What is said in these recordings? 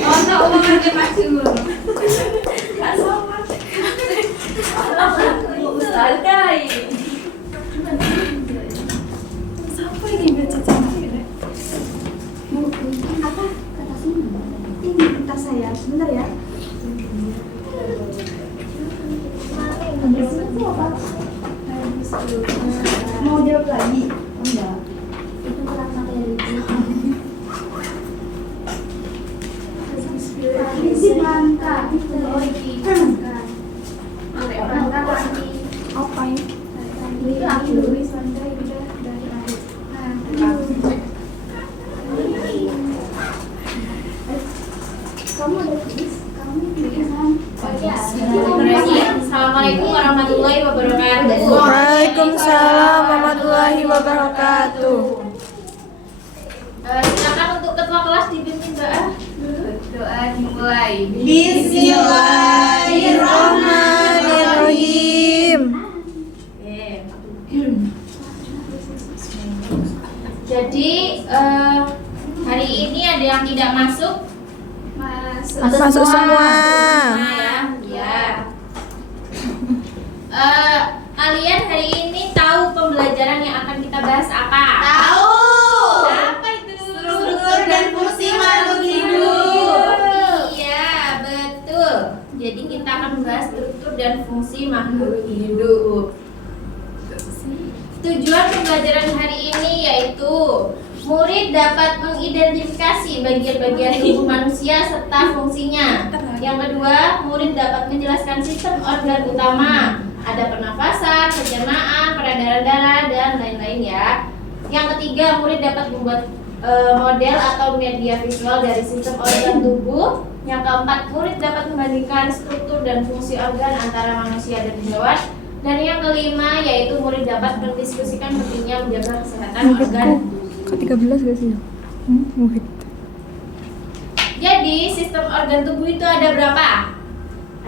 Oh, no, umangannya pasti ngono. Gak sama. Ustaz kai. Siapa ini baca ini? Apa kata sini? Ini tas saya. Sebentar ya. Mau jawab lagi? Enggak. Itu kurang materi. Prinsip langkah itu apa ini? Itu aku tulis lantai udah dari kamu ada tulis? Kamu tulisan? Oh iya. Assalamualaikum warahmatullahi wabarakatuh. Waalaikumsalam warahmatullahi wabarakatuh. Silakan untuk ketua kelas dipimpin doa. Doa dimulai. Bismillahirrahmanirrahim. Jadi hari ini ada yang tidak masuk? Masuk semua. Ya. Kalian hari ini tahu pembelajaran yang akan kita bahas apa? Tahu. Apa itu? Struktur dan fungsi makhluk hidup. Iya, betul. Jadi kita akan membahas struktur dan fungsi makhluk hidup. Tujuan pembelajaran hari ini yaitu murid dapat mengidentifikasi bagian-bagian tubuh manusia serta fungsinya. Yang kedua, murid dapat menjelaskan sistem organ utama. Ada pernafasan, pencernaan, peredaran darah, dan lain-lain ya. Yang ketiga, murid dapat membuat model atau media visual dari sistem organ tubuh. Yang keempat, murid dapat membandingkan struktur dan fungsi organ antara manusia dan hewan. Dan yang kelima, yaitu murid dapat mendiskusikan pentingnya menjaga kesehatan organ tubuh. Ke-13 gak sih? Muhid. Jadi, sistem organ tubuh itu ada berapa?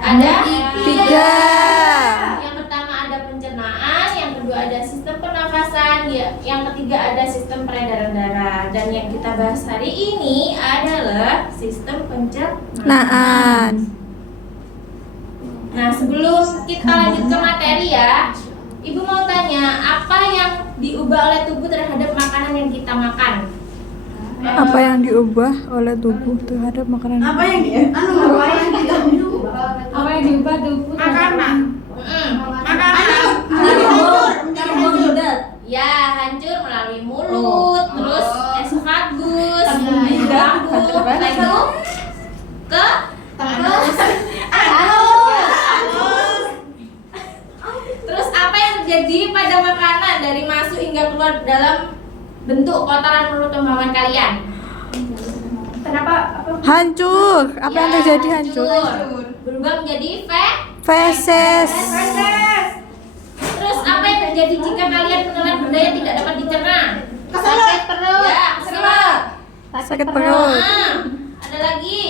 Ada 3. Yang pertama ada pencernaan, yang kedua ada sistem pernafasan, yang ketiga ada sistem peredaran darah. Dan yang kita bahas hari ini adalah sistem pencernaan. Nah, sebelum kita lanjut ke materi ya, Ibu mau tanya, apa yang diubah oleh tubuh terhadap makanan yang kita makan? Apa yang diubah oleh tubuh terhadap makanan? Apa yang diubah tubuh? Makanan. Ya, hancur melalui mulut, terus esophagus, lambung, setelah itu ke terus apa yang terjadi pada makanan dari masuk hingga keluar dalam bentuk kotoran mulut kemaluan kalian? Kenapa? Hancur. Apa yang terjadi hancur? Berubah menjadi Feses. Terus apa yang terjadi jika kalian menelan benda yang tidak dapat dicerna? Sakit perut. Ya, keselak. Sakit perut. Ada lagi.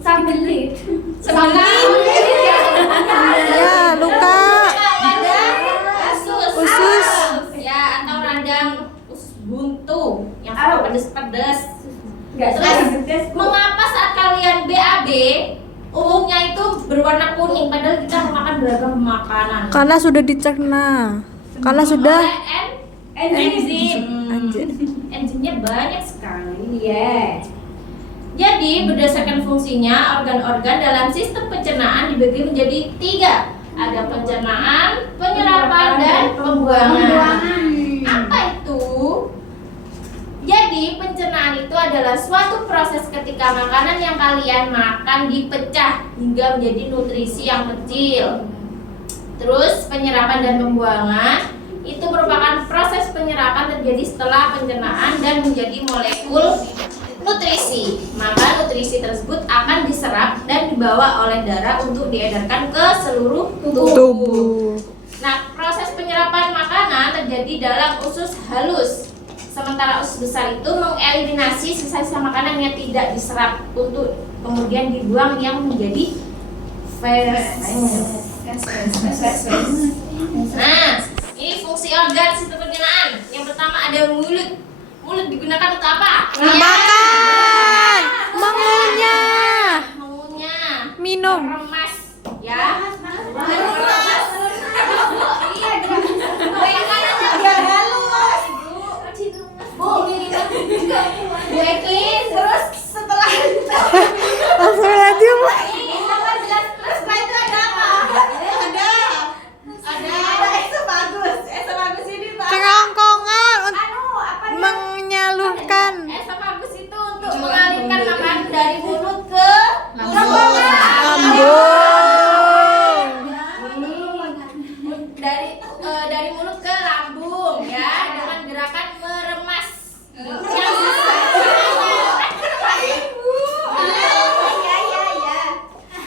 Sambil. Ya, luka. Ada Usus. Ya, atau radang usus buntu yang suka pedes-pedes. Terus mengapa saat kalian BAB umumnya itu berwarna kuning padahal kita memakan beragam makanan? Karena sudah dicerna. Karena sudah enzim. Enzimnya banyak sekali ya. Jadi berdasarkan fungsinya organ-organ dalam sistem pencernaan dibagi menjadi 3. Ada pencernaan, penyerapan, dan pembuangan. Apa itu? Jadi pencernaan itu adalah suatu proses ketika makanan yang kalian makan dipecah hingga menjadi nutrisi yang kecil. Terus penyerapan dan pembuangan itu merupakan proses penyerapan terjadi setelah pencernaan dan menjadi molekul nutrisi. Maka nutrisi tersebut akan diserap dan dibawa oleh darah untuk diedarkan ke seluruh tubuh. Nah, proses penyerapan makanan terjadi dalam usus halus. Sementara usus besar itu mengeliminasi sisa-sisa makanan yang tidak diserap untuk kemudian dibuang yang menjadi feses. Nah, ini fungsi organ sistem pencernaan. Yang pertama ada mulut. Mulut digunakan untuk apa? makan. dicuekin, terus setelah Astagfirullahaladzim. terus setelah itu ada apa? Ada esophagus ini Pak. Kerongkongan Anu, apa namanya? menyalukan. Esophagus itu untuk mengalirkan makanan dari mulut ke kerongkongan. Dari mulut ke lambung ya, dengan gerakan meremas. Yang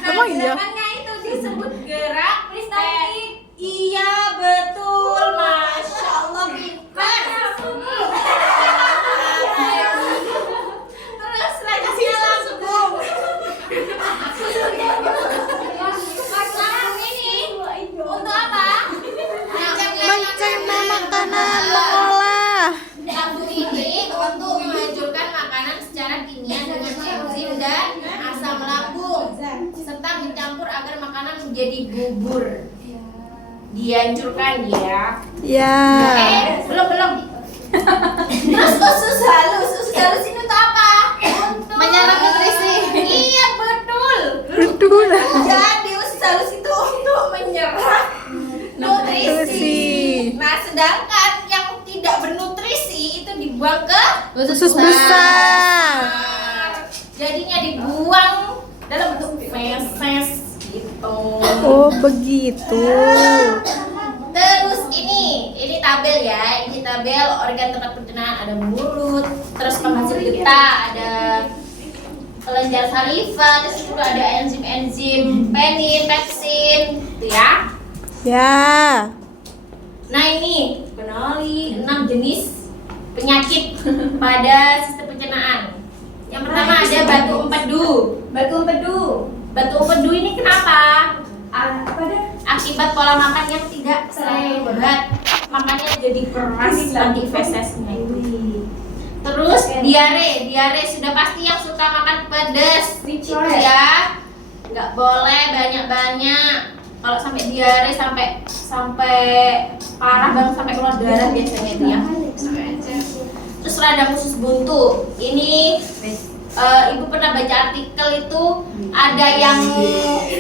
Emang iya? gerakannya itu disebut gerak peristaltik. Iya betul, masya Allah pintar. Terus selanjutnya lambung. Lambung ini untuk apa? Mencerna makanan, mengolah. Lambung ini untuk menghancurkan makanan secara kimia dengan enzim dan asam lambung serta mencampur agar makanan menjadi bubur. Dihancurkan ya. Ya. Belum. Terus usus halus ini untuk apa? Untuk Menyerap nutrisi. Iya betul. Betul. Jadi usus halus itu untuk menyerap nutrisi. Nutrisi. Nah, sedangkan yang tidak bernutrisi itu dibuang ke Usus besar. Jadinya dibuang dalam bentuk feses gitu. Oh begitu. Terus ini tabel ya. Ini tabel organ tempat pencernaan, ada mulut, terus penghasil getah, ada kelenjar saliva, terus juga ada enzim-enzim penin, pepsin, gitu ya. Ya. Nah ini kenali 6 jenis penyakit pada sistem pencernaan. Yang pertama ada batu empedu. Batu empedu ini kenapa? Apa dah? Akibat pola makan yang tidak sehat, makanya jadi keras nanti fesesnya itu. Terus diare sudah pasti yang suka makan pedas itu ya, nggak boleh banyak-banyak. Kalau sampai diare sampai parah banget sampai keluar darah biasanya itu ya. Terus radang usus buntu ini ibu pernah baca artikel itu ada yang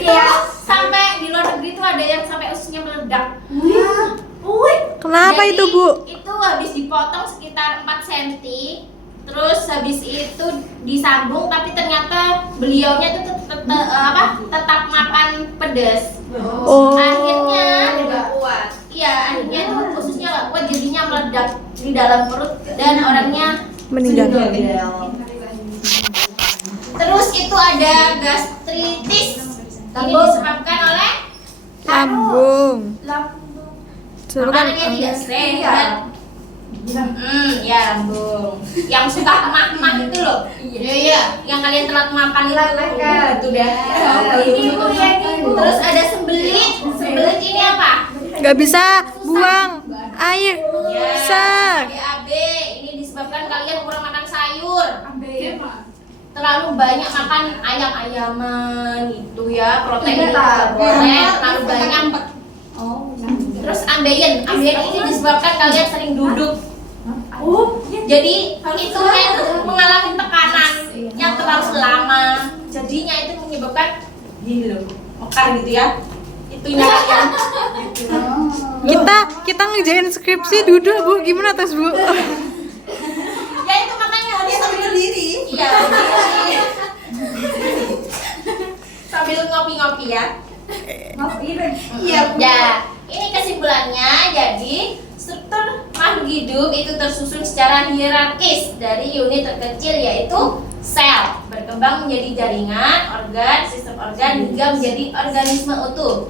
ya sampai di luar negeri itu ada yang sampai ususnya meledak. Kenapa Jadi, itu Bu? Itu habis dipotong sekitar 4 cm. Terus habis itu disambung tapi ternyata beliaunya itu tetap makan pedas. Oh. Akhirnya Nggak kuat. iya, akhirnya itu ususnya nggak kuat jadinya meledak di dalam perut dan orangnya Meninggal. Terus itu ada gastritis. Ini disebabkan oleh Lambung. Sebabkan makanannya tidak sehat. Ya lambung. Yang suka mah itu loh. Iya. Yang kalian telat makan itu dah. Terus ada sembelit. Sembelit ini apa? nggak bisa buang air Ya, besar. BAB. Ini disebabkan kalian kurang makan sayur. Terlalu banyak makan ayam-ayaman itu ya, protein nggak boleh terlalu banyak. Terus ambeien ini disebabkan kalian sering duduk. Jadi itu mengalami tekanan yang terlalu lama. Jadinya itu menyebabkan gini loh, mekar gitu ya. Itunya kalian. Kita ngerjain skripsi duduk Bu, gimana tes Bu? Ya itu makanya harus sambil berdiri. Iya. Sambil ngopi-ngopi ya. Iya. Ya, ini kesimpulannya. Jadi struktur makhluk hidup itu tersusun secara hierarkis dari unit terkecil yaitu sel, berkembang menjadi jaringan, organ, sistem organ hingga menjadi organisme utuh.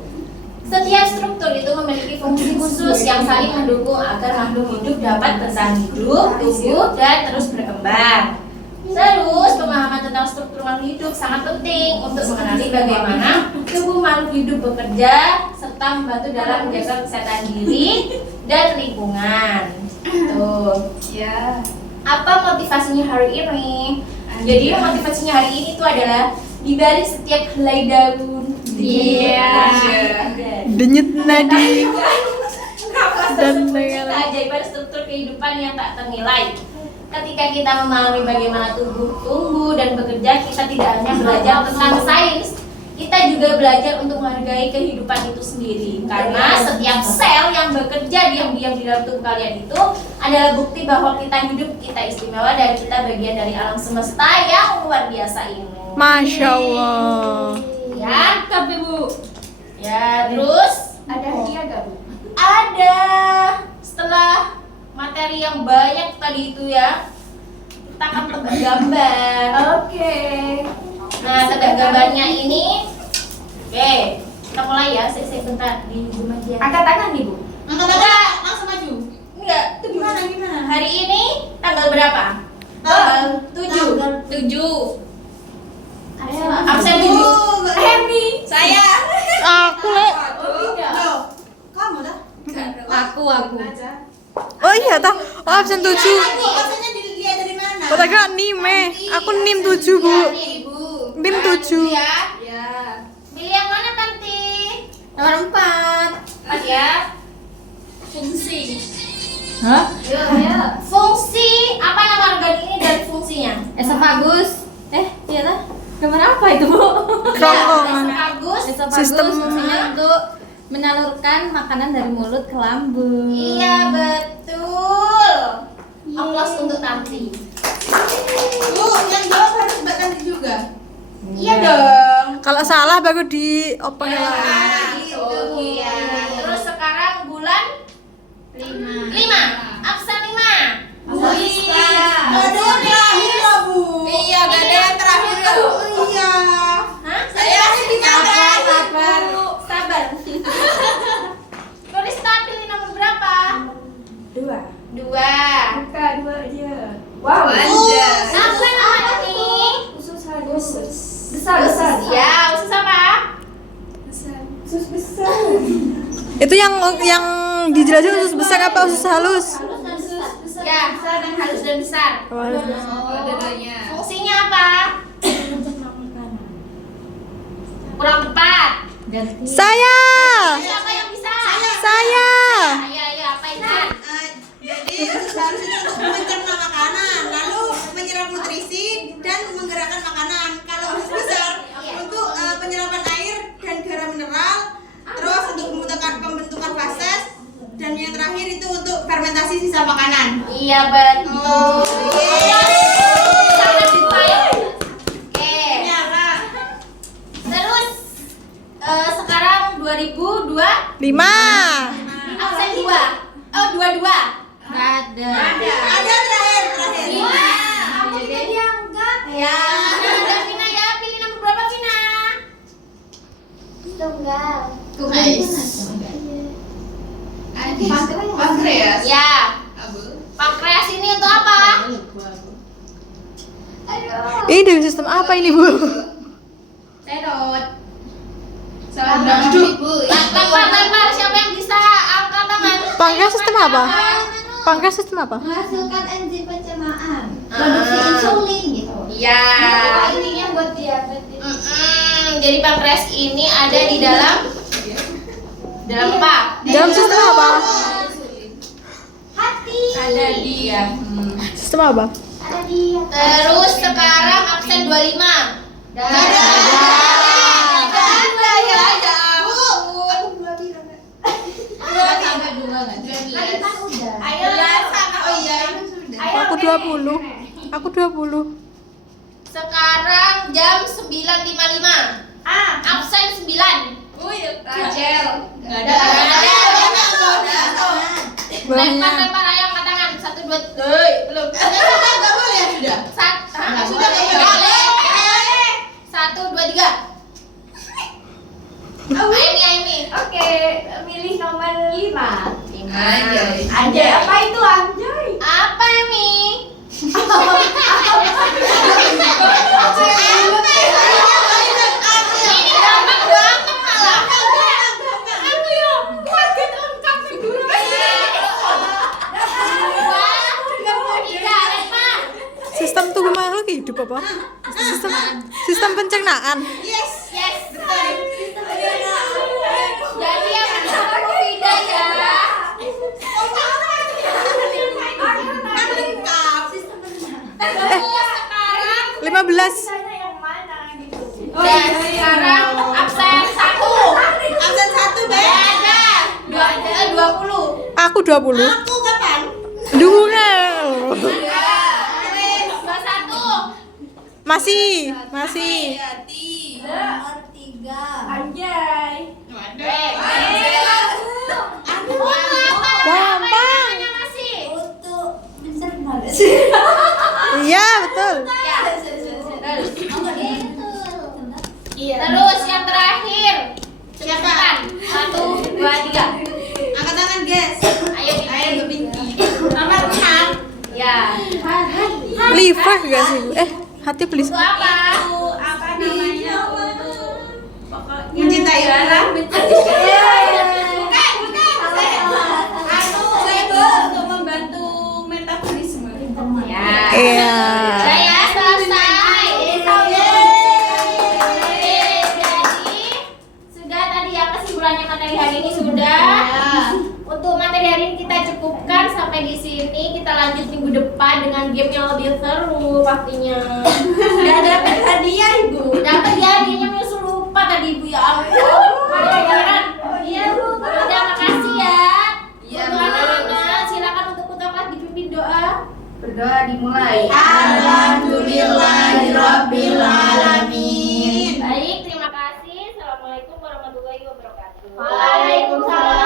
Setiap struktur itu memiliki fungsi khusus yang saling mendukung agar makhluk hidup dapat bertahan hidup, tumbuh, dan terus berkembang. Terus, pemahaman tentang struktur makhluk hidup sangat penting untuk mengenali bagaimana tubuh makhluk hidup bekerja serta membantu dalam menjaga kesehatan diri dan lingkungan. Tuh. Ya. Apa motivasinya hari ini? Jadi motivasinya hari ini itu adalah di balik setiap helai daun. Iya. Denyut nadi. Dan Dan keajaiban struktur kehidupan yang tak ternilai. ketika kita memahami bagaimana tubuh tumbuh dan bekerja, kita tidak hanya belajar tentang sains, kita juga belajar untuk menghargai kehidupan itu sendiri. Karena setiap sel yang bekerja diam-diam di dalam tubuh kalian itu adalah bukti bahwa kita hidup, kita istimewa, dan kita bagian dari alam semesta yang luar biasa ini. Masya Allah. Ya, Mantap Ibu. ya, terus Ada hadiah gak Bu? ada setelah materi yang banyak tadi itu ya, kita akan tebak gambar. Oke. Nah, tebak gambarnya ini, oke, kita mulai ya. Saya bentar di zoom aja. Angkat tangan nih Bu. Angkat tangan, langsung maju. Enggak, Itu gimana? hari ini tanggal berapa? Tanggal 7. Ayo. Absen 7. Happy. Saya. Aku lek. Loh, kamu dah? Aku. Oh iya tah. Oh absen 7. Absennya dilihat dari mana? Oh tak kira nim Aku nim 7 Bu. Ibu. Nim 7. Ya. Ya. Pilih yang mana, Tanti? Nomor 4. Pas ya. Fungsi. Hah? Yuk. Fungsi apa nama organ ini dan fungsinya? Esophagus. Iya lah. Gambar apa itu Bu? Kerongkongan. Esophagus. Esophagus Sistem- fungsinya untuk menyalurkan makanan dari mulut ke lambung. Iya, betul. Aplaus untuk Tanti. Bu, yang jawab harus Mbak Tanti juga. Iya dong. Kalau salah baru di apa ya? Gitu. Iya. Terus sekarang bulan 5. Absen 5. Ada yang terakhir loh, Bu. Iya, gak ada yang terakhir loh. Oh iya. Hah? Saya akhir gimana? Sabar. Tulis pilih nomor berapa? 2. 2. Buka 2 aja. Wow. Apa namanya nih? Usus halus. Besar. Ya, usus apa? Usus besar. Itu yang dijelasin usus besar apa usus halus? Ya, halus dan besar. Oh, halus. Fungsinya apa? Kurang tepat. Saya. Siapa yang bisa? Saya. Ayo, apa itu? Jadi usus halus itu untuk mencerna makanan, lalu menyerap nutrisi dan menggerakkan makanan. Kalau usus besar untuk penyerapan air dan garam mineral, terus untuk pembentukan fases, dan yang terakhir itu untuk fermentasi sisa makanan. Iya, betul. Sangat detail. Oke. Nyala. Terus sekarang 2002 5. absen 2. Oh, 22. Ada terakhir. Iya. Aku tidak diangkat. Ya, ada Vina ya. Pilih nomor berapa, Vina? Tunggal. Pankreas. Ya. Pankreas ini untuk apa? Ini dari sistem apa ini Bu? Perut. Lempar. Siapa yang bisa angkat tangan? Pankreas sistem apa? Pankreas sistem apa? Menghasilkan enzim pencernaan. Produksi insulin gitu. Iya. Intinya buat diabetes. Jadi pankreas ini ada di dalam apa? Dalam sistem apa? Hati. Ada di. Sistem apa? Ada di. Terus sekarang absen 25. Ada ya. Tadi kan udah. Ayo. Oh iya, Ayo. Aku 20. Aku 20. Sekarang jam 9.55. Absen 9. Rachel. Enggak ada. Bawahnya. Lempar ayo angkat tangan. 1 2 3. Belum. Enggak boleh ya sudah. Sudah boleh. 1 2 3. Aimi. Oke, milih nomor 5. Anjay. Anjay, apa itu anjay? Apa Emi? Ini gampang banget malah. Aku ya kaget lengkap figurnya. Wah, 33 lempar. Sistem tubuh makhluk hidup apa? Sistem pencernaan. Yes. Betul. Jadi yang benar aku Vida ya. Kan lengkap. 15. Dan sekarang absen 1. Absen 1, Be. Ada 20. Aku 20. Aku kapan? Dua. 21. Masih. Nomor 3. Anjay. Gampang. Masih. Untuk mencerna. Iya, betul. Ya. Nomor itu. Terus yang terakhir. Cepetan. 1, 2, 3. Angkat tangan, guys. Ayo Ayo, Binti. Binti. Nomor 6. Ya. Liver gak sih? Hati please. Untuk apa? Apa namanya? Mencintai orang. Untuk membantu metabolisme. Ya. Iya. Saya selesai. Jadi sudah tadi ya kesimpulannya materi hari ini sudah. Untuk materi hari ini kita cukupkan sampai di sini. Kita lanjut minggu depan dengan game yang lebih seru pastinya. Udah dapat hadiah, Ibu. Dapat ya hadiahnya Misu lupa tadi Ibu ya ampun. Iya Bu. Udah makasih ya. Iya, Untuk Bu. anak-anak silakan untuk putra kelas dipimpin doa. Berdoa dimulai. Alhamdulillahirabbil alamin. Baik, terima kasih. Assalamualaikum warahmatullahi wabarakatuh. Waalaikumsalam.